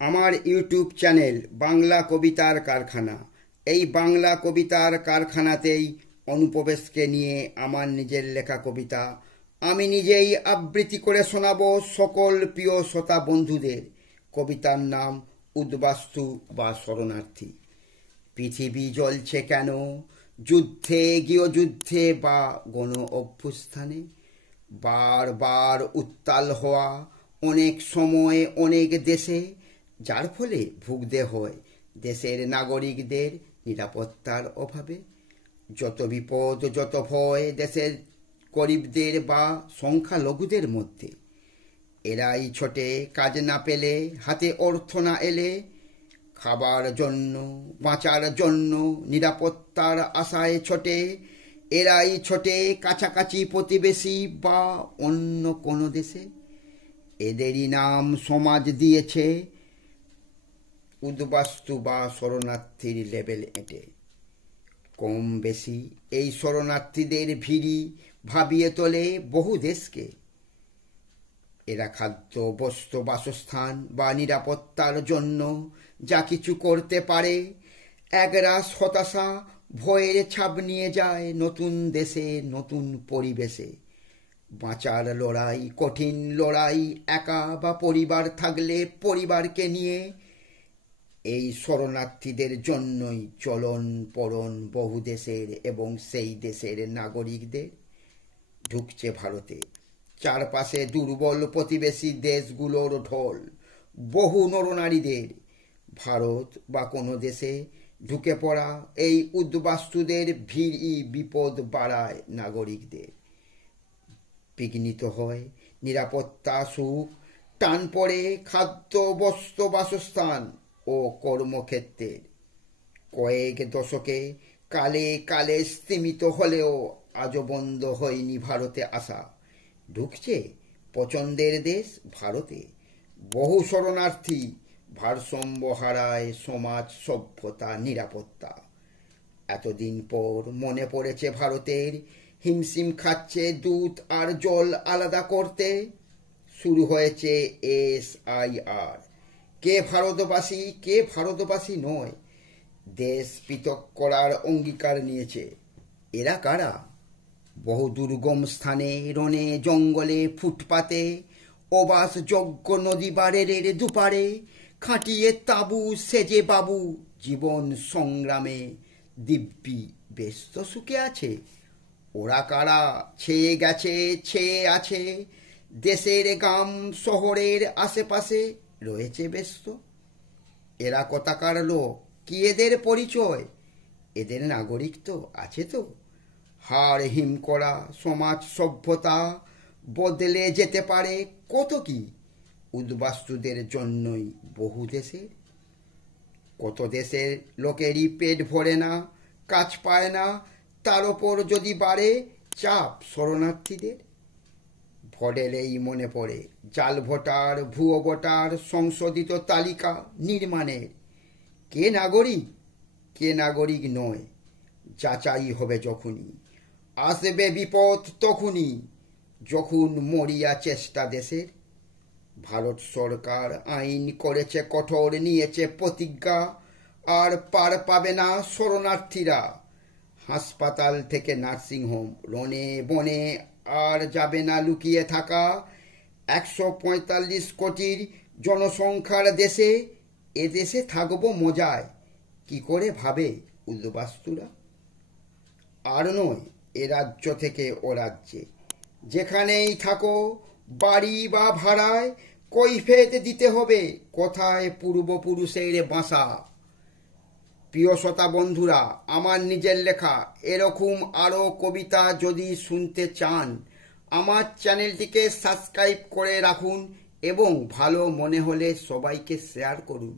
আমার YouTube channel Bangla কবিতার কারখানা। এই বাংলা কবিতার কারখানাতেই অনুপ্রবেশকে নিয়ে আমার নিজের লেখা কবিতা আমি নিজেই আবৃত্তি করে শোনাবো সকল প্রিয় শ্রোতা বন্ধুদের। কবিতার নাম উদ্বাস্তু বা শরণার্থী। পৃথিবী জ্বলছে কেন, যুদ্ধে গৃহযুদ্ধে বা গণ অভ্যুত্থানে? বারবার উত্তাল হওয়া অনেক সময়ে অনেক দেশে, যার ফলে ভুগতে হয় দেশের নাগরিকদের নিরাপত্তার অভাবে। যত বিপদ যত ভয় দেশের গরিবদের বা সংখ্যালঘুদের মধ্যে। এরাই ছোটে কাজ না পেলে, হাতে অর্থ না এলে, খাবার জন্য বাঁচার জন্য নিরাপত্তার আশায় ছোটে। এরাই ছোটে কাছাকাছি প্রতিবেশী বা অন্য কোনো দেশে। এদেরই নাম সমাজ দিয়েছে উদ্বাস্তু বা শরণার্থীর লেবেল এঁটে। কম বেশি এই শরণার্থীদের ভিড়ই ভাবিয়ে তোলে বহু দেশকে। এরা খাদ্য বস্ত্র বাসস্থান বা নিরাপত্তার জন্য যা কিছু করতে পারে, একরাশ হতাশা ভয়ের ছাপ নিয়ে যায় নতুন দেশে নতুন পরিবেশে। বাঁচার লড়াই কঠিন লড়াই, একা বা পরিবার থাকলে পরিবারকে নিয়ে। এই শরণার্থীদের জন্যই চলন পরন বহু দেশের এবং সেই দেশের নাগরিকদের। ঢুকছে ভারতে চারপাশে দুর্বল প্রতিবেশী দেশগুলোর ঢল, বহু নরনারীদের। ভারত বা কোনো দেশে ঢুকে পড়া এই উদ্বাস্তুদের ভিড়ই বিপদ বাড়ায় নাগরিকদের। বিঘ্নিত হয় নিরাপত্তা সুখ, টান পড়ে খাদ্য বস্ত্র বাসস্থান ও কর্মক্ষেত্রের। কয়েক দশকে কালে কালে স্তীমিত হলেও আজও বন্ধ হয়নি ভারতে আসা। ঢুকছে পছন্দের দেশ ভারতে বহু শরণার্থী। ভারসাম্য হারায় সমাজ সভ্যতা নিরাপত্তা। এতদিন পর মনে পড়েছে ভারতের, হিমশিম খাচ্ছে দুধ আর জল আলাদা করতে। শুরু হয়েছে SIR। কে ভারতবাসী কে ভারতবাসী নয়, দেশ পৃথক করার অঙ্গীকার নিয়েছে। এরা কারা? বহু দুর্গম স্থানে, রণে জঙ্গলে ফুটপাতে, অবাসযোগ্য নদী বারের দুপারে, খাটিয়ে তাবু সেজে বাবু জীবন সংগ্রামে দিব্যি ব্যস্ত সুখে আছে। ওরা কারা? ছেয়ে গেছে ছেয়ে আছে দেশের গ্রাম শহরের আশেপাশে রয়েছে ব্যস্ত। এরা কোথাকার লোক, কি এদের পরিচয়? এদের নাগরিক তো আছে তো? হাড় হিম করা সমাজ সভ্যতা বদলে যেতে পারে কত কি উদ্বাস্তুদের জন্যই বহু দেশের। কত দেশের লোকেরই পেট ভরে না, কাজ পায় না, তার ওপর যদি বাড়ে চাপ শরণার্থীদের। ভোট এলেই মনে পড়ে জাল ভোটার ভুয়ো ভোটার সংশোধিত তালিকা নির্মাণের। কে নাগরিক কে নাগরিক নয় যাচাই হবে যখনই। আসবে বিপদ তখনই যখন মরিয়া চেষ্টা দেশের। ভারত সরকার আইন করেছে কঠোর, নিয়েছে প্রতিজ্ঞা, আর পার পাবে না শরণার্থীরা। হাসপাতাল থেকে নার্সিংহোম রনে বনে আর যাবে না লুকিয়ে থাকা। 145 কোটির জনসংখ্যার দেশে এদেশে থাকবো মজায়, কি করে ভাবে উদ্বাস্তুরা। আর নয় এ রাজ্য থেকে ও রাজ্যে, যেখানেই থাকো বাড়ি বা ভাড়ায়, কৈফিয়ত দিতে হবে কোথায় পূর্বপুরুষের বাসা। প্রিয় শ্রোতা বন্ধুরা, আমার নিজের লেখা এরকম আরও কবিতা যদি শুনতে চান, আমার চ্যানেলটিকে সাবস্ক্রাইব করে রাখুন এবং ভালো মনে হলে সবাইকে শেয়ার করুন।